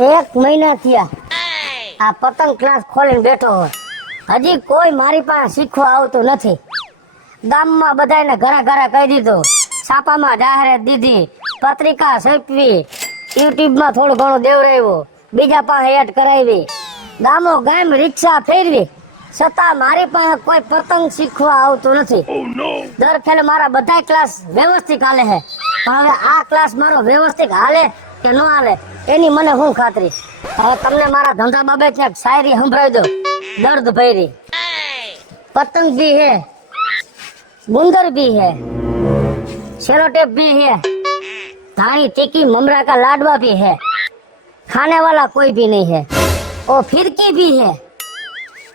એક મહિના થયા આ પતંગ ક્લાસ ખોલીને બેઠો હોય, હજી કોઈ મારી પાસે શીખવા આવતું નથી. ગામમાં બધાને ઘરા ઘરા કહી દીધું, છાપામાં જાહેરાત દીધી, પત્રિકા છાપવી, યુટ્યુબમાં થોડું ઘણું દેવડાવ્યું, બીજા પાસે એડ કરાવી, ગામો ગામ રિક્ષા ફેરવી, છતાં મારી પાસે કોઈ પતંગ શીખવા આવતું નથી. દર ખેલે મારા બધા ક્લાસ વ્યવસ્થિત હાલે છે, પણ હવે આ ક્લાસ મારો વ્યવસ્થિત હાલે કે ન હાલે એની મને શું ખાતરી. હવે તમને મારા ધંધા બાબત એક શાયરી સંભળાવી દો, દર્દ ભરી. पतंग भी है, गुंदर भी है, सेलो टेप भी है, धानी टिक्की ममरा का लाडवा भी है, खाने वाला कोई भी नहीं है, और फिरकी भी है,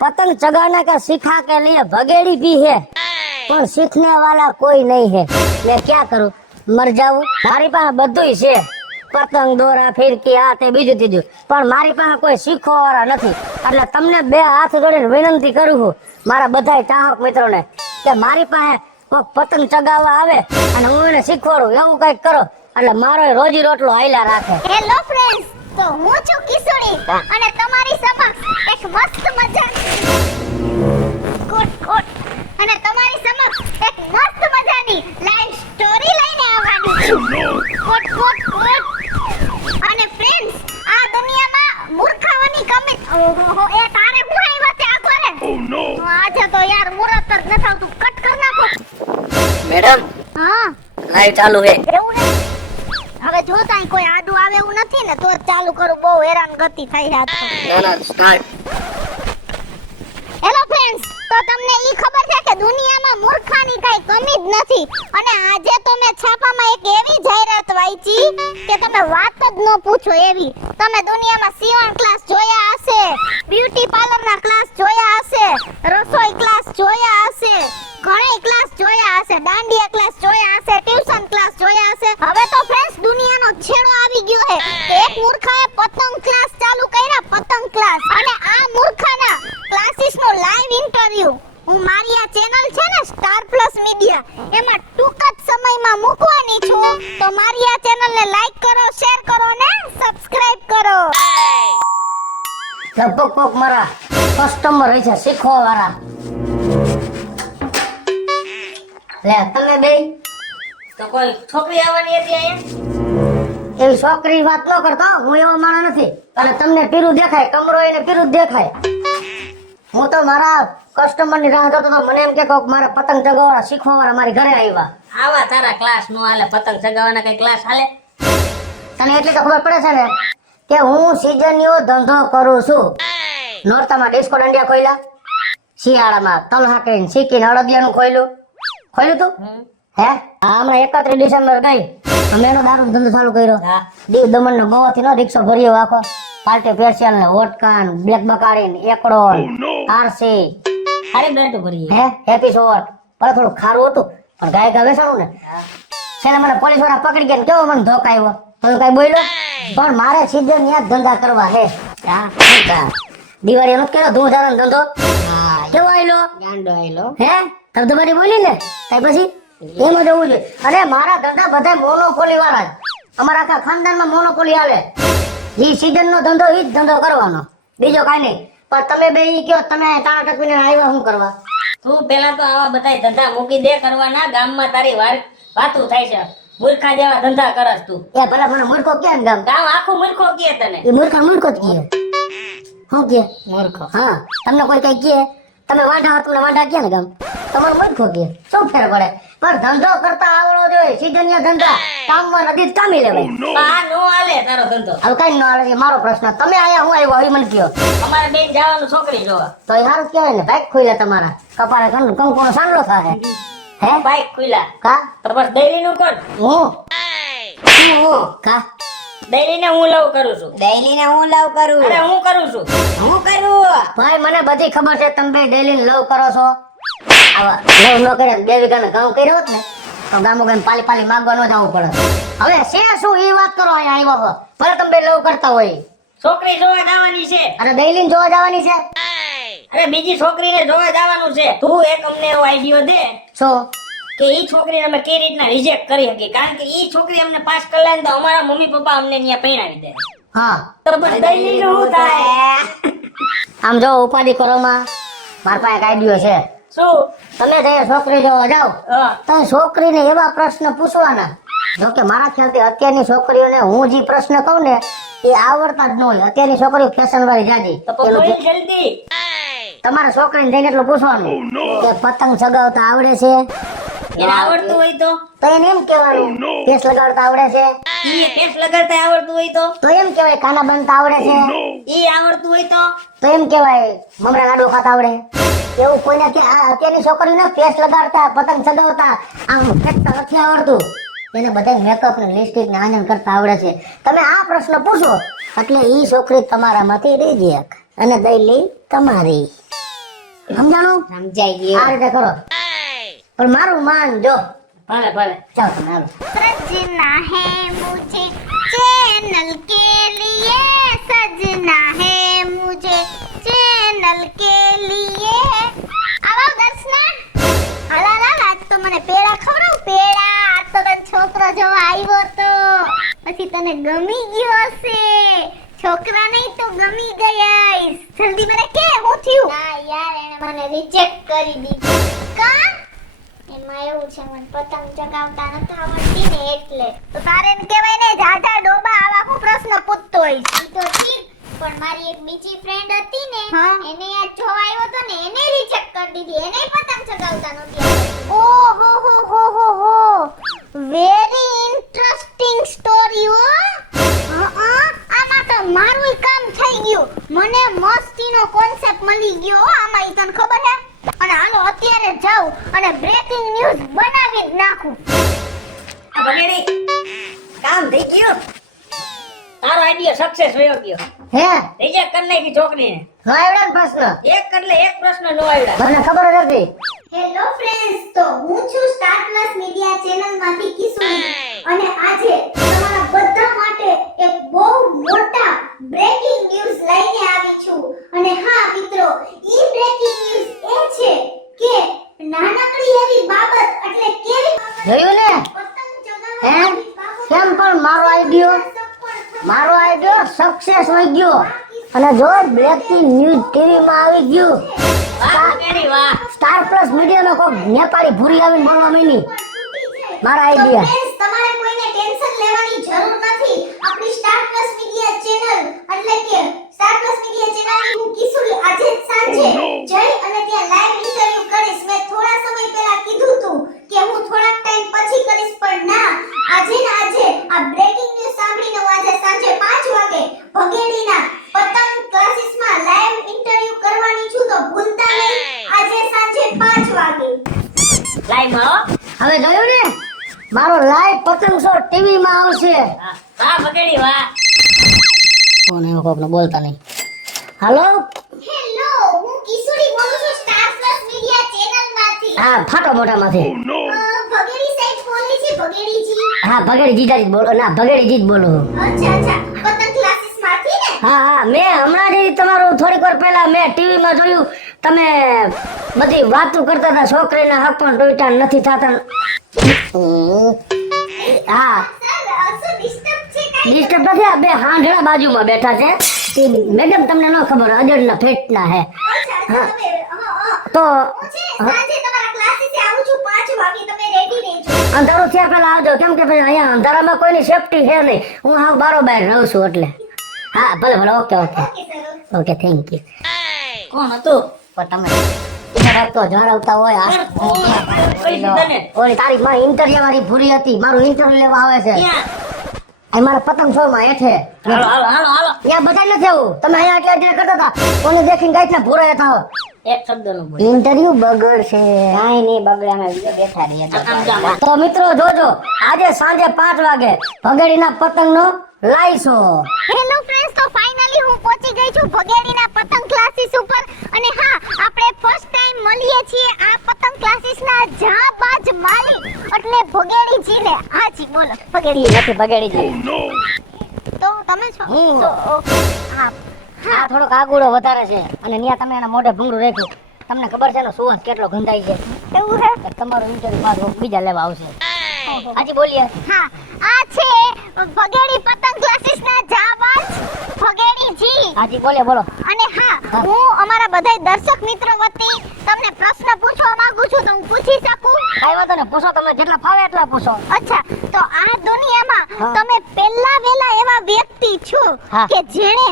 पतंग चगाने का सिखा के लिए भगेड़ी भी है, पर सीखने वाला कोई नहीं है. मैं क्या करूं, मर जाऊं? मारी પાસે બધુંય છે, પતંગ દોરા ફિરકી આ તે બીજું ત્રીજું, પણ મારી પાસે કોઈ શીખવા વાળા નથી. એટલે તમને બે હાથ જોડીને વિનંતી કરું છું મારા બધા ચાહક મિત્રોને કે મારી પાસે કોઈક પતંગ ચગાવવા આવે અને હું એને શીખવાડું એવું કઈક કરો, એટલે મારો રોજી રોટલો હાલ્યા રાખે. હેલો ફ્રેન્ડ્સ, તો હું છું કિશોરી અને તમારી સમક્ષ એક મસ્ત મજા અને તમારી સમક્ષ એક મસ્ત મજાની લાઈવ સ્ટોરી લઈને આવવાની છું. અને ફ્રેન્ડ્સ, આ દુનિયામાં મૂર્ખાઓની કમી એ તારે બુરાઈ વચ્ચે આ કરે. આજે તો યાર મુરત જ ન થાતું, કટ કર નાખો. મેડમ, હા લાઈવ ચાલુ છે. એવું ને, હવે જો તાઈ કોઈ આડું આવે એવું નથી ને તો જ ચાલુ કરું, બહુ હેરાન ગતિ થઈ રહ્યા છે. ના ના, સ્ટાર્ટ. હેલો ફ્રેન્ડ્સ, તો તમને ઈ ખબર છે કે દુનિયામાં મૂર્ખાની કઈ કમી જ નથી. અને આજે તો મેં છાપામાં એક એવી જાહેરાત વાંચી કે તમે વાત જ ન પૂછો એવી. તમે દુનિયામાં સીવણ ક્લાસ જોયા હશે, બ્યુટી પાર્લરના ક્લાસ જોયા હશે, રસોઈ ક્લાસ જોયા હશે, ઘણી ક્લાસ જોયા હશે, દાંડિયા ક્લાસ જોયા હશે, ટ્યુશન ક્લાસ જોયા હશે. હવે તો ફ્રેન્ડ્સ દુનિયાનો છેડો આવી ગયો છે કે એક મૂર્ખાએ પતંગ ક્લાસ ચાલુ કર્યા, પતંગ ક્લાસ. અને આ મૂર્ખાના ક્લાસીસનો લાઈવ ઇન્ટરવ્યુ હું મારી આ ચેનલ છે ને સ્ટાર પ્લસ મીડિયા એમાં ટૂંક જ સમયમાં મૂકવાની છું. તો મારી આ ચેનલને લાઈક કરો, શેર કરો ને સબસ્ક્રાઇબ કરો. લગભગ કોક મારા કસ્ટમર હોય છે શીખવા વાળા. લે તમે બે તો કોઈ છોકરી આવવાની હતી અહીંયા? એવી છોકરી વાત ન કરતો, હું એવો માણસ નથી. અને તમને પીરું દેખાય, કમરો એને પીરું દેખાય. હું તો મારા કસ્ટમર ની રાહ જોતો તો, મને એમ કે કોક મારા પતંગ ચગાવવા શીખવા વાળા મારી ઘરે આવ્યા. આવા તારા ક્લાસ નો હાલે, પતંગ ચગાવવાના કઈ ક્લાસ હાલે? તને એટલી તો ખબર પડે છે ને કે હું સીઝનનો ધંધો કરું છું. નોરતામાં ડિસ્કો દાંડિયા ખોલ્યા, શિયાળામાં તલહાકીને શીકીને અડદિયાનું ખોલ્યું તું હે. હમણાં 31 ડિસેમ્બર ગઈ, અમે એનો દારૂ ધંધો ચાલુ કર્યો. દીવ દમણ નો ગોવાથી નો રિક્ષો ભર્યો આખો, પાર્ટી પેશિયલ ને વોટકાન, બ્લેક બકાડી ને એકડો આરસી અરે બેટો ભરી હે હેપી શોટ. પર થોડું ખારું હતું પણ ગાય ગા વેચાણું ને. છેલ્લે મને પોલીસ વાળા પકડી ગયા, કેવો મને ધોકા આવ્યો, તો કઈ બોલ્યો. પણ મારે સીઝન યાદ ધંધા કરવા હે. દિવાળી નો કેવો ધૂમધામ ધંધો કેવો આયલો, ગાંડો આયલો હે. તમે તમારી બોલી ને કઈ પછી એમ જ હોવું જોઈએ. અને મારા ધંધા બધા મોનોપોલી વાળા જ, અમારા આખા ખાનદાનમાં મોનોપોલી આવે. જે સીઝન નો ધંધો ઈ જ ધંધો કરવાનો, બીજો કઈ નહીં. પણ તમે બે ઈ કયો, તમે તાળા ટકવીને આવ્યા શું કરવા? તું પેલા તો આવા બધા ધંધા મૂકી દે કરવાના, ગામમાં તારી વાતું થાય છે. મૂર્ખા જેવા ધંધા કરસ તું. એ ભલા મને મૂર્ખો કે ગામ ગામ આખું મૂર્ખો કે તને. એ મૂર્ખો જ કહે. શું કે મૂર્ખો? હા, તમને કોઈ કઈ કહે, તમે વાંઢા તમને વાંઢા કહે ને ગામ, તમારું મૂર્ખો કહે. શું ફેર પડે? પણ ધંધો કરતા આવડો જોઈએ, સીઝનિયા ધંધા કામમાં નથી કામી લેવાય. આ નો હાલે તારો ધંધો. હવે કઈ ન હાલે એ મારો પ્રશ્ન. તમે આયા હું આવ્યો હવે મને કયો. અમારે બેન જવાનું છોકરી જોવા. તો એ હારું કહેવાય ને, બાઈક ખોલ્યા તમારા કપાળે કંકોનો સાંડલો થાય હે. બાઈક ખુલ્લા કા તો બસ ડેરી નું કોણ? હું કા ડેરી ને હું લવ કરું છું. ડેલી ને હું લવ કરું. અરે હું કરું છું. હું કરું ભાઈ, મને બધી ખબર છે તમે બે ડેલી લવ કરો છો. આવા લવ ન કરે 2 વીઘાનો ઘઉં કર્યો હોત ને તો ગામો ગામ પાલી પાલી માંગવા ન જવું પડે. હવે છે શું એ વાત કરો, અહીંયા આવ્યો છો ભલે તમે બે લવ કરતા હોય. છોકરી જોવા જવાની છે. અને ડેલી જોવા જવાની છે. અરે બીજી છોકરીને જોવા જવાનું છે. તું એક અમને એવો આઈડિયો દે શું કે ઈ છોકરીને અમે કઈ રીતના રિજેક્ટ કરી શકીએ, કારણ કે ઈ છોકરી અમને પાસ કરી લે તો અમારા મમ્મી પપ્પા અમને ત્યાં પરણાવી દે. હા તો પછી દઈ શું થાય? આમ જો ઉપાધિ કરો માં મારા પાસે એક આઈડિયો છે. શું? તમે જયારે છોકરી જોવા જાઓ હા. તો છોકરીને એવા પ્રશ્ન પૂછવાના, જો કે મારા ખ્યાલથી અત્યારની છોકરીઓને હું જે પ્રશ્ન કહું ને એ આવડતા જ ન હોય. અત્યારની છોકરીઓ ફેશન વાળી જાજી. તો પછી બોલ જલ્દી. તમારા છોકરીને જઈને એટલું પૂછવાનું કે પતંગ ચગાવતા આવડે છે? એને આવડતું હોય તો એને એમ કહેવાનું કેસ લગાડતા આવડે છે? ઈ પેસ લગાડતા આવડતું હોય તો એમ કહેવાય કાના બનતા આવડે છે? ઈ આવડતું હોય તો એમ કહેવાય મમરા લાડુ ખાતા આવડે? એવું કોઈને કે આ અત્યારની છોકરીઓને ફેસ લગાડતા પતંગ ચગાવતા આમ ફેંકતા નથી આવડતું. એને બધા મેકઅપ ને લિપસ્ટિક ને આનંદ કરતા આવડે છે. તમે આ પ્રશ્ન પૂછો એટલે ઈ છોકરી તમારામાંથી રહી જાય અને દઈ લે તમારી. સમજાણું? સમજાઈ ગયું. આ રીતે કરો પણ મારું માન જો. ભલે ભલે. ચાલો તમે હાલો. सजना है मुझे चैनल के लिए, सजना है मुझे चैनल के लिए. આવો દર્શના, હાલા લાલ આજ તો મને પેડા ખવડાવ પેડા. આજ તો તને છોકરો જોવા આવ્યો તો પછી તને ગમી ગયો હશે. છોકરા નહીં તો ગમી ગયા. જલ્દી મને કે હું થયું? ના યાર એને મને રિજેક્ટ કરી દીધી. કા? એમાં એવું છે મને પતંગ ચગાવતા નથી આવડતી ને એટલે. તો તારે એને કહેવાય ને જાજા ડોબા આવા હું પ્રશ્ન પૂછતો હોઈશ. ઈ તો ઠીક પણ મારી એક બીજી ફ્રેન્ડ હતી ને એને આ જોવા આવ્યો તો ને એને રિજેક્ટ કરી દીધી. એને પતંગ ચગાવતા નહોતી આવડતી. ઓહો હો હો હો હો વેરી ઇન્ટરેસ્ટિંગ સ્ટોરી હો. આમાં તો મારું કામ થઈ ગયું. મને મસ્તીનો કોન્સેપ્ટ મળી ગયો હો આમાં. ઈ તને ખબર છે? અને હાલો અત્યારે જાઉં અને બ્રેકિંગ ન્યૂઝ બનાવી જ નાખું. ભગેડી કામ થઈ ગયું. તારો આઈડિયા સક્સેસ થયો ગયો. હે રિજેક્ટ કરી નાખી છોકરીને. નો આવડે પ્રશ્ન? એક એટલે એક પ્રશ્ન નો આવ્યો. તમને ખબર જ હતી. હેલો ફ્રેન્ડ્સ, તો હું છું સ્ટાર પ્લસ મીડિયા ચેનલમાંથી કિશોરી અને આજે તમારા બધા માટે એક બહુ મોટા બ્રેકિંગ ન્યૂઝ લઈને આવી છું. અને હા મિત્રો, ઈ બ્રેકિંગ ન્યૂઝ એ છે કે નાનકડી એવી બાબત એટલે કેવી બાબત? જોયું ને? પતંગ હે ચગાવવાની બાબત. કેમ પણ મારો આઈડિયો સક્સેસ થઈ ગયો. અને જો બ્રેકિંગ ન્યૂઝ ટીવી માં આવી ગયું. વાહ ભગેડી વાહ. સ્ટાર પ્લસ મીડિયા માં કોઈ નેપાળી ભૂરી આવીને બોલવા માંડી. મારા આઈડિયા. તો friends, તમારે કોઈને ટેન્શન લેવાની જરૂર નથી. આપણી સ્ટાર પ્લસ મીડિયા ચેનલ એટલે કે સ્ટાર પ્લસ મીડિયા ચેનલની હું કિશોરી આજે જ સાંજે જઈ અને ત્યાં લાઈવ ઇન્ટરવ્યુ કરીશ. મેં થોડા સમય પહેલા કીધું તું કે હું થોડાક ટાઈમ પછી કરીશ પણ ના, આજે ને આજે આ બ્રેકિંગ ન્યૂઝ સાંભળીને હું આજે સાંજે 5 વાગે ભગેડીના પતંગ ક્લાસીસમાં લાઈવ ઇન્ટરવ્યુ કરવાની છું. તો ભૂલતા નહીં આજે સાંજે 5 વાગે. લાઈ મારો. હવે જોયું ને? મારો લાઈવ પતંગ શો ટીવી માં આવશે. વાહ ભગેડી વાહ. કોને કોકને બોલતા નહીં. હાલો હેલો, હું કિશોરી બોલું છું સ્ટાર પ્લસ મીડિયા ચેનલમાંથી. હા ફાટો મોઢામાંથી. ભગેડી સાઈડ બોલે છે ભગેડીજી. હા ભગેડી જીજાજી જ બોલો. ના ભગેડી જી જ બોલો. અચ્છા અચ્છા, પતંગ ક્લાસીસમાંથી ને? હા મેં હમણાં જ તમારું થોડીક વાર પહેલા મેં ટીવી માં જોયું. તમે બધી વાતો કરતા હતા છોકરીના હક પણ ટોયટા નથી થતા. હા સર અસુ ડિસ્ટર્બ છે કાઈ? ડિસ્ટર્બ નથી. આ બે હાંઢડા બાજુમાં બેઠા છે. મેડમ તમને ન ખબર અજડના ફેટના હે. અચ્છા અચ્છા, હવે તો હું છે સાંજે તમારા ક્લાસીસે આવું છું 5 વાગે. તમે રેડી રહેજો. અંધારું થયા પહેલા આવજો. કેમ કે પછી અહીંયા અંધારામાં કોઈની સેફટી છે નહીં. હું હાવ બારોબાર રહું છું એટલે. હા ભલે ભલે. Okay okay okay sir. Okay thank you. કોણ હતું? પણ તમે રાખતો જણાવતા હોય આ કઈ તને? ઓલી તારી મારી ઇન્ટરવ્યુ વાળી ભૂરી હતી. મારું ઇન્ટરવ્યુ લેવા આવે છે. ક્યાં? એ મારા પતંગ શો માં હેઠે. હાલો હાલો હાલો હાલો. ત્યાં બધા નથી આવું. તમે અહીંયા એટલે કરતા હતા. કોને દેખીને ગાઈટ ના ભૂરા થાવ. એક શબ્દ નું બોલ. ઇન્ટરવ્યુ બગડશે. કાઈ નહીં બગડે. અમે બીજો બેઠા રહીએ. આમ જામ. તો મિત્રો જોજો આજે સાંજે 5 વાગે ભગેડીના પતંગ નો લાઈવ શો. હેલો ફ્રેન્ડ્સ, તો ફાઇનલી હું પહોંચી ગઈ છું ભગેડીના પતંગ ક્લાસીસ ઉપર. અને હા, આપણે ફર્સ્ટ ટાઈમ મળીએ છીએ આ પતંગ ક્લાસીસના જાબાજ માલિક એટલે ભગેડીજીને. હાજી બોલો ભગેડી. નથી ભગેડીજી. તો તમે છો? હું. તો હા આ થોડોક આગુડો વધારે છે અને ત્યાં તમે એના મોઢે ભૂંગળું રાખ્યું. તમને ખબર છે ને સુવાસ કેટલો ગંધાય છે. એવું હે? તમારું ઇન્ટરવ્યુ બાદ બીજા લેવા આવશે. હાજી બોલીએ. હા આ છે ભગેડી પતંગ ક્લાસીસ ના જાબાજ ભગેડી જી. હાજી બોલીએ, બોલો. અને હા હું અમારા બધા દર્શક મિત્રો વતી તમને પ્રશ્ન પૂછવા માંગુ છું તો હું પૂછી શકું? કાઈ વાંધો નહીં, પૂછો, તમને જેટલા ફાવે એટલા પૂછો. અચ્છા તો આ દુનિયામાં હા. તમે પહેલા વેલા એવા વ્યક્તિ છો હા. કે જેણે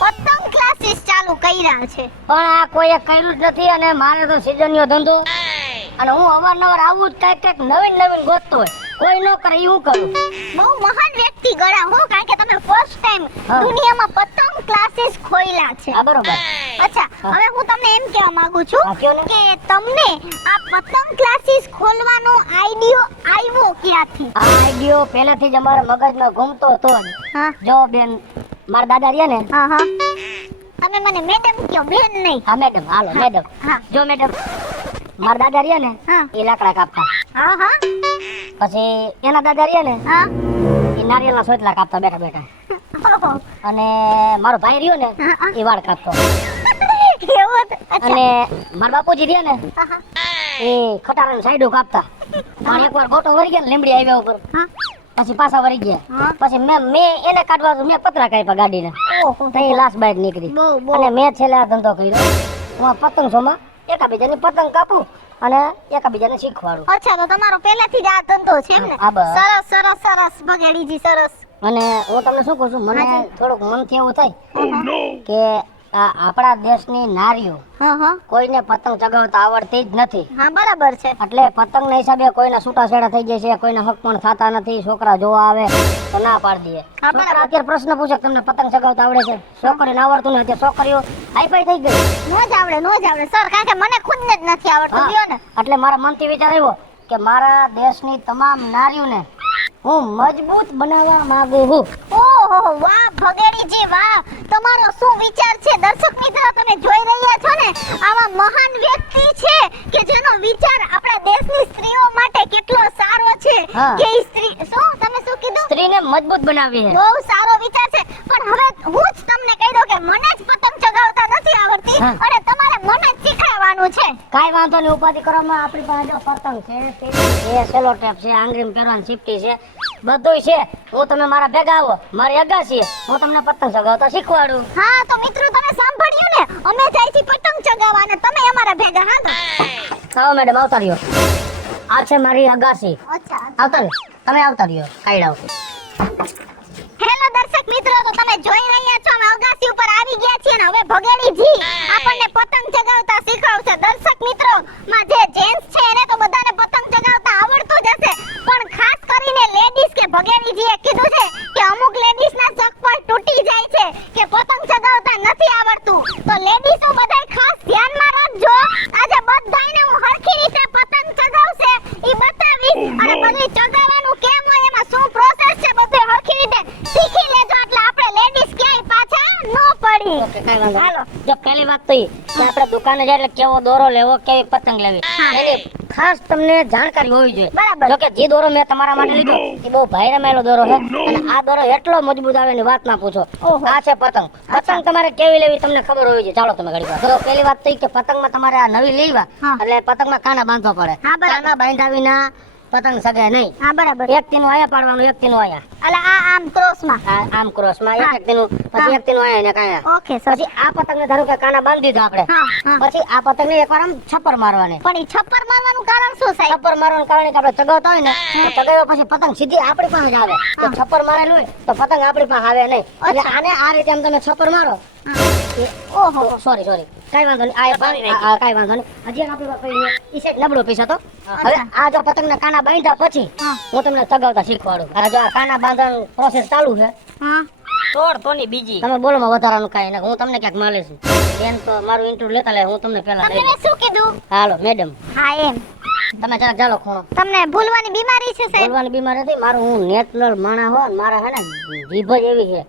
પતંગ ક્લાસીસ ચાલુ કર્યા છે? પણ આ કોઈએ કર્યું જ નથી અને મારે તો સીઝનનો ધંધો અને હું અવારનવાર આવું જ કંઈક નવીન ગોતતો હોય. કોઈ ન કરે એ હું કરું. બહુ મહાન વ્યક્તિ ગણા હું, કારણ કે તમે ફર્સ્ટ ટાઈમ હા. દુનિયામાં પતંગ ક્લાસીસ ખોલ્યા છે. હા, બરોબર. અચ્છા હા. હવે હું તમને એમ કહેવા માંગુ છું હા, કયો ને. કે તમને આ પતંગ ક્લાસીસ ખોલવાનો આઈડિયો આવ્યો ક્યાંથી? આ આઈડિયો પહેલેથી જ અમારા મગજમાં ઘૂમતો હતો જ. હા જો બેન, મારા દાદા રહ્યા ને. હા હા તમે મને મેડમ કયો, બેન નહીં. હા મેડમ, હાલો મેડમ. હા. જો મેડમ, મારા દાદા રહ્યા ને હા. એ લાકડા કાપતા. હા હા પછી એના દાદા રહ્યા ને હા એ નારિયેળના સોટલા કાપતા બેઠા બેઠા. ઓહો. અને મારો ભાઈ રહ્યો ને હા, હા. એ વાળ કાપતો. એવું હતું? અચ્છા. અને મારા બાપુજી રહ્યા ને હા, હા. એ ખટારાની સાઈડો કાપતા. પણ એકવાર ગોટો વળી ગયા ને લીમડી આવ્યા ઉપર, હા. પછી પાછા વળી ગયા. હા. પછી મેં એને કાઢવા તો મેં પતરા કાપ્યા ગાડીને. ઓહો. તો એ લાશ બાઈક નીકળી. બહુ, બહુ. અને મેં છેલ્લે આ ધંધો કર્યો. હું આ પતંગ શોમાં એકાબીજાની પતંગ કાપું અને એકાબીજાને શીખવાડું. અચ્છા તો તમારો પહેલાથી જ આ ધંધો છે એમ ને? હા, બસ. સરસ સરસ સરસ ભગેડીજી સરસ. અને હું તમને શું કહું છું, મને હાજી. થોડુંક મનથી એવું થાય કે આ આપણા દેશની નારીઓ હા હા કોઈને પતંગ ચગાવતા આવડતી જ નથી. હા બરાબર છે. એટલે પતંગના હિસાબે કોઈના છૂટાછેડા થઈ જાય છે, કોઈના હક પણ થતા નથી. છોકરા જોવા આવે તો ના પાડી દે. હા, બરાબર. છોકરા અત્યારે પ્રશ્ન પૂછે કે તમને પતંગ ચગાવતા આવડે છે? છોકરીને આવડતું નથી. અત્યારે છોકરીઓ હાઈફાઈ થઈ ગઈ. નો જ આવડે સર, કારણ કે મને ખુદને જ નથી આવડતું. હા. કયો ને. એટલે મારા મનથી વિચાર આવ્યો કે મારા દેશની તમામ નારીઓને હું મજબૂત બનાવવા માંગુ છું. ઓહો વાહ ભગેડીજી વાહ, તમારો શું વિચાર છે? દર્શક મિત્રો તમે જોઈ રહ્યા છો ને, આવા મહાન વ્યક્તિ છે કે જેનો વિચાર આપણા દેશની સ્ત્રીઓ માટે કેટલો સારો છે. હા. કે ઈ સ્ત્રી તમે શું કીધું? સ્ત્રીને મજબૂત બનાવવી છે. બહુ સારો વિચાર છે. પણ હવે હું જ તમને કહી દઉં કે મને જ પતંગ ચગાવતા નથી આવડતી હા. અને તમારે મને જ શીખવાડવાનું છે. કાંઈ વાંધો નહીં, ઉપાધિ કરવામાં આપણી પાસે જો પતંગ છે, પેટી છે, સેલો ટેપ છે, આંગળીમાં પહેરવાની ચીપટી છે, બધુંય છે. હું તમે મારા ભેગા આવો, મારી અગાસી હું તમને પતંગ ચગાવતા શીખવાડું. હા તો મિત્રો તમે સાંભળ્યું ને, અમે જાય છે પતંગ ચગાવવા અને તમે અમારા ભેગા. હા તો આવો મેડમ, આવતા રહ્યો. આ છે મારી અગાસી. અચ્છા આવતા રહ્યો, તમે આવતા રહ્યો. કાઢાવ. હેલો દર્શક મિત્રો, તો તમે જોઈ રહ્યા છો અમે અગાસી ઉપર આવી ગયા છીએ અને હવે ભગેડીજી આપણને પતંગ ચગાવતા શીખવશે. દર્શક મિત્રો માં જે જેન્ટ્સ છે એને તો બધાને પતંગ ચગાવતા આવડતું જ હશે, પણ ખાસ કરીને લેડીઝ કે ભગેડીજીએ કીધું છે કે અમુક લેડીઝ ના શક પણ તૂટી જાય છે કે પતંગ ચગાવતા નથી આવડતું. તો લેડીઝો બધાય ખાસ ધ્યાનમાં રાખજો. આજે બધાયને હું હરખી રીતે પતંગ ચગાવશે ઈ બતાવીશ અને બધું ચગાવવાનું કેમ હોય, એમાં શું પ્રોસેસ છે, બધું હરખી રીતે શીખી લેજો એટલે આપણે લેડીઝ ક્યાંય પાછા ન પડી. ઓકે, કાંઈ વાંધો હાલો. નહીં. જો પહેલી વાત તો ઈ કે આપણે દુકાને જાય એટલે કેવો દોરો લેવો, કેવી પતંગ લેવી, એની ખાસ તમને જાણકારી હોવી જોઈએ. બરાબર. જો કે જે દોરો મેં તમારા માટે લીધો એ બહુ ભાઈ રમેલો દોરો છે અને આ દોરો એટલો મજબૂત આવે એની વાત ના પૂછો. ઓહો. આ છે પતંગ. પતંગ તમારે કેવી લેવી તમને ખબર હોવી જોઈએ. ચાલો તમે ઘડી વાર. તો પહેલી વાત તો ઈ કે પતંગમાં તમારે આ નવી લેવા હા. એટલે પતંગમાં કાના બાંધવા પડે. હા, બરાબર. કાના બાંધ્યા વિના પતંગ સગે નહીં. હા બરાબર. એક તીનું આયા પાડવાનું, એક તીનું આયા. અલા આ આમ ક્રોસમાં. આમ ક્રોસમાં હા. એક તીનું, પછી હા. એક તીનું આયા ને કાયા. Okay sir. પછી આ પતંગને ધારો કે કાના બાંધી દીધા આપણે. હા હા. પછી આ પતંગને એકવાર આમ છપ્પર મારવાની. પણ ઈ છપ્પર મારવાનું કારણ શું સાહેબ? છપ્પર મારવાનું કારણ કે આપણે ચગાવતા હોય ને તો ચગાવ્યા પછી પતંગ સીધી આપણી પાસે જ આવે. જો છપ્પર મારેલું હોય તો પતંગ આપણી પાસે આવે નહીં. એટલે આને આ રીતે આમ તમે છપ્પર મારો. ઓહો, સોરી કાઈ વાંધો નહીં. કાઈ વાંધો નહીં. હજી એક આપણી પાસે પડી છે. ઈ સાઈડ નબળો પીસ હતો. હવે આ જો પતંગના કાના બાંધ્યા પછી હા. હું તમને ચગાવતા શીખવાડું. હવે જો આ કાના બાંધવાની પ્રોસેસ ચાલુ છે. હા. તોડ તોની બીજી. તમે બોલો માં વધારાનું કાંઈ નહીં. હું તમને ક્યાંક માલે છું. બેન તો મારું ઇન્ટરવ્યુ લેતા લે, હું તમને પહેલા તમને દઈ મેં શું કીધું? દઉં. હાલો મેડમ, હા એમ. તમે જરાક ચાલો ખૂણો. તમને ભૂલવાની બીમારી છે સાહેબ? બોલવાની બીમારી નથી. મારું હું નેચરલ માણા હોય ને મારા હે ને જીભ જ એવી છે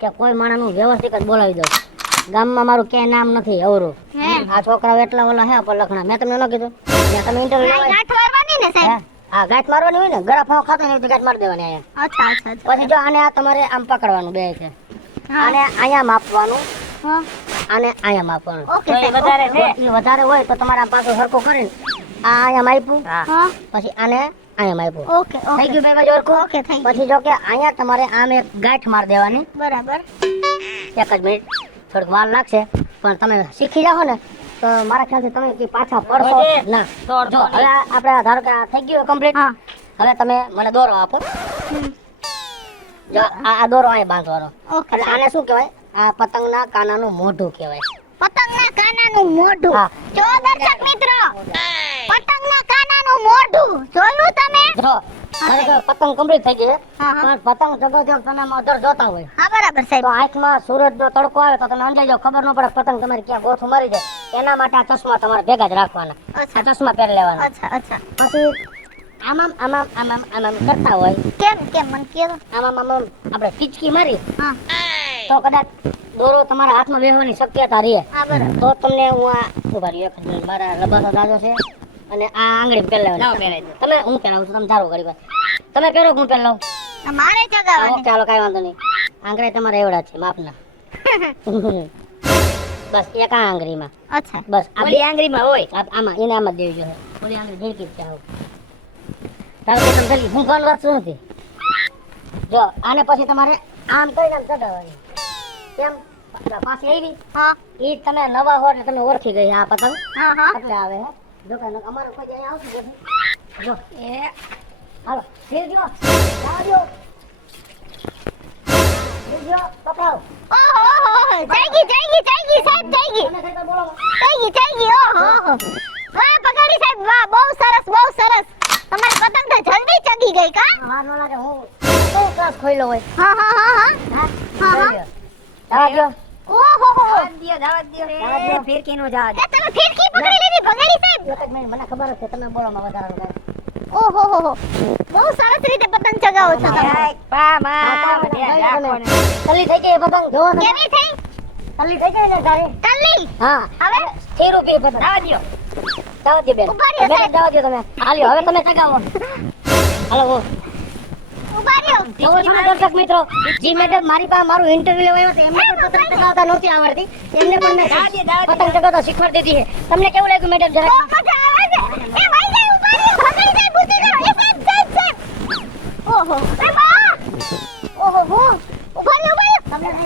કે કોઈ માણાનું વ્યવસ્થિત જ બોલાવી દઉં. ગામમાં મારું ક્યાંય નામ નથી અવરું. હે. આ છોકરાઓ એટલા ઓલા હે પર લખણા. મેં તમને ન કીધું ત્યાં તમે ઇન્ટરવ્યુ ગાય ગાંઠ વાળવાની ને સાહેબ? હા, ગાંઠ મારવાની હોય ને, ગળા ફાવ ખાતો ને એવી રીતે ગાંઠ મારી દેવાની અહીંયા. અચ્છા અચ્છા અચ્છા. પછી જો આને આ તમારે આમ પકડવાનું બે છે. હા. આને અહીંયા માપવાનું, હા. આને અહીંયા માપવાનું. ઓકે તો એ સાહેબ. વધારે છે. એ વધારે હોય તો તમારે આ પાછું સરખું કરીને આ અહીંયા માપ્યું. હા. હા. પછી આને અહીંયા માપ્યું. ઓકે થઈ ઓકે ગયું બે બાજુ હરખું? ઓકે થઈ ગયું પછી જો કે અહીંયા તમારે આમ એક ગાંઠ માર દેવાની. બરાબર. એક જ મિનિટ, થોડીક વાર લાગશે, પણ તમે શીખી જાઓ ને તો મારા ખ્યાલથી તમે કે પાછા પડશો ઓકે. ના. દોડ, જો દોડ. હવે આપણે ધારો કે આ થઈ ગયું કમ્પ્લીટ. હા. હવે તમે મને દોરો આપો. જો આ દોરો અહીં બાંધવાનો. ઓકે એટલે આને શું કહેવાય? આ પતંગના કાનાનું મોઢું કહેવાય. પતંગના કાનાનું મોઢું. હા. જો દર્શક મિત્રો, પતંગના કાનાનું મોઢું જોયું તમે? જો હવે જો પતંગ કમ્પ્લીટ થઈ ગઈ છે, હા, હા. પણ પતંગ જગો જો તમે આમ અધર જોતા હોય હા બરાબર સાહેબ. તો આંખમાં સૂરજનો તડકો આવે તો તમે અંજાઈ જાઓ, ખબર ન પડે પતંગ તમારી ક્યાં ગોઠું મારી જાય. એના માટે આ ચશ્મા તમારે ભેગા જ રાખવાના. અચ્છા. આ ચશ્મા પહેરી લેવાના. અચ્છા અચ્છા. પછી આમામ આમામ આમામ આમામ કરતા હોય, કેમ કેમ મને કહો. આમામ આમામ આપણે ટીચકી મારી હા તો કદાચ દોરો તમારા હાથમાં બેસવાની શક્યતા રહે. હા બરાબર. તો તમને હું આ ઉભા રહ્યો, એક જ મિનિટ, મારા લબાસો દાદો છે અને આ આંગળી પહેરાવવાની. લાવો પહેરાવી દો. તમે હું પહેરાવું છું, તમે ધારો ઘડી વાર. તમે પહેરો હું પહેરાવું. મારે જગાવવાની. ઓકે હાલો, કાંઈ વાંધો નહીં. આંગળી તમારે એવડા છે, માપના. બસ એક આ આંગળીમાં, અચ્છા. બસ આ ઓલી આંગળીમાં હોય. આમાં એને આમાં જ દેવી જોઈએ. ઓલી આંગળી ભેળકી જ છે આવું. તારું કે તમે જલ્દી ભૂંકવાનું વાત શું નથી. જો આને પછી તમારે આમ કરીને આમ ચડાવવાની. કેમ? પાછી આવી હા ઈ તમે નવા હો એટલે તમે ઓળખી ગઈ આ પતંગ હા હા. એટલે આવે હે. જો કે અમારે કોઈ અહીંયા આવતું નથી. જો એ હાલો ફેર જો જવા દો. ફેર જો પકડાવ. ઓહો ઓહો જાગી સાહેબ જાગી. તમે કઈ તો બોલો. જાગી ઓહો ઓહો. વાહ પગાડી સાહેબ વાહ, બહુ સરસ બહુ સરસ. તમારી પતંગ તો જલ્દી ચગી ગઈ કા? હા નો લાગે હું તો ક્લાસ ખોઈલો હોય. હા હા હા હા. હા હા, હા. જવા દો. ઓહો હો. જવા દ્યો. ફિરકીનું જવા દ્યો. તમે ફિરકી પકડી લીધી પગાડી સાહેબ. એક જ મિનિટ, મને ખબર જ છે તમે બોલો માં વધારાનું કાંઈ. ઓહો હો હો. બહુ સરસ રીતે પતંગ ચગાવો છો તમે. તલ્લી થઈ ગઈ એ પતંગ જોવો તમે. કેવી થઈ? તલ્લી થઈ ગઈ ને તારી. તલ્લી. હા હવે સ્થિર ઊભી એ પતંગ. જવા દ્યો. જવા દ્યો બેન. ઉભા રહ્યો, બેન, સાહેબ. જવા દ્યો તમે. હાલ્યો હવે તમે ચગાવો. હાલો હો. ઉભા રહ્યો. જોવો છો ને દર્શક મિત્રો, જી મેડમ મારી પાસે મારું ઇન્ટરવ્યુ લેવા આવ્યા હતા, એમને પણ પતંગ ચગાવતા નહોતી આવડતી, એમને પણ મેં જવા દ્યો. પતંગ ચગાવતા શીખવાડી દીધી છે. તમને કેવું લાગ્યું મેડમ બહુ જરા? મજા આવે છે. એ ભાઈ જાય ઉભા રહ્યો. ભગાડી સાહેબ ઉતરી જાઓ. એ સાહેબ. ઓહો. એ બા. ઓહો હો. ઉભા રહ્યો.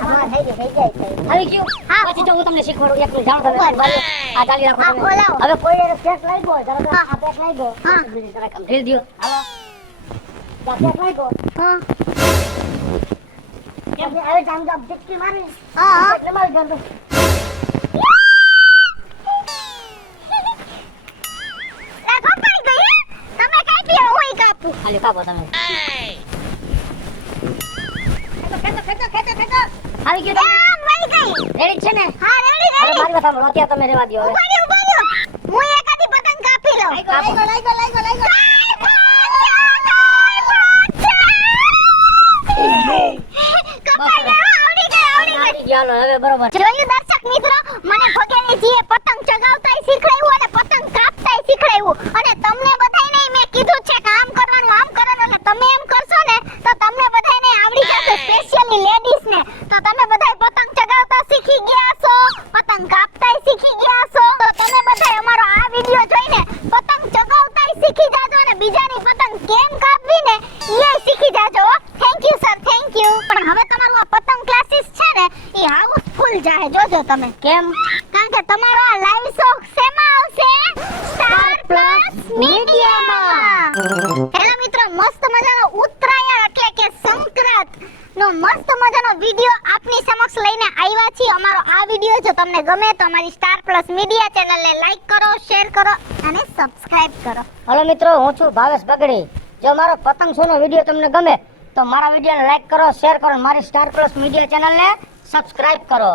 હા, થઈ જાય. આવી ગયું? હા. પછી તો હું તમને શીખવાડું. એક મિનિટ જાણો તમે. ઉભા. આ ચાલી રાખો હા, તમે. બોલાવો. હવે કોઈ એને પેક લાગ્યો હોય, ધારો કે હા. આ પેક લાગ્યો. હા. જરાક આમ ઢીલ દ્યો. હાલો. આ પેક લાગ્યો. હા પછી હવે જામ ઝટકી મારી. હા હા. એટલે મારી જાન તો. લા કપાઈ ગઈ હે? તમે કાપી હોય હું કાપું. ખાલી કાપો તમે. આવી ગયું એ તમે? આમ વળી ગઈ. રેડી છે ને? હા રેડી હવે રેડી. મારી વાત સાંભળો. અત્યારે તમે રહેવા દ્યો હવે. ઉભા રહ્યો. હું એકાદી પતંગ કાપી લઉં. કપાઈ ગયો. આવડી ગઈ. આવી ગયો, હાલો, હવે બરોબર. જોયું દર્શક મિત્રો, મને ભગેલીજીએ પતંગ ચગાવતાય શીખડાવ્યું અને પતંગ કાપતાય શીખડાવ્યું. અને તમને બધાયને મેં કીધું છે કે આમ કરવાનું આમ કરવાનું, એટલે તમે એમ કરશો ને તો તમને બધાયને આવડી જશે, સ્પેશિયલી લેડીઝ ને. તો તમે બધાય પતંગ ચગાવતા શીખી ગયા છો, પતંગ કાપતાય શીખી ગયા છો. તો તમે બધાય અમારો આ વિડિયો જોઈને પતંગ ચગાવતાય શીખી જાજો અને બીજાની પતંગ કેમ કાપવી ને એ શીખી જાજો. Thank you sir, thank you. પણ હવે તમારું આ પતંગ ક્લાસીસ છે ને એ હાઉસફુલ જાય, જોજો તમે. કેમ? કારણ કે તમારો આ લાઈવ શો શેમાં આવશે? સ્ટાર પ્લસ મીડિયામાં. હેલો મિત્રો, મસ્ત મજાનો ઉત્તરાયણ એટલે કે સંક્રાંત નો મસ્ત મજાનો વિડિયો આપની સમક્ષ લઈને આવ્યા છીએ. અમારો આ વિડિયો જો તમને ગમે તો અમારી સ્ટાર પ્લસ મીડિયા ચેનલને લાઈક કરો, શેર કરો અને સબસ્ક્રાઇબ કરો. હાલો મિત્રો, હું છું ભાવેશ બગડી. જો મારો પતંગ શોનો વિડીયો તમને ગમે તો મારા વિડીયોને લાઈક કરો, શેર કરો, મારી સ્ટાર પ્લસ મીડિયા ચેનલને સબસ્ક્રાઇબ કરો.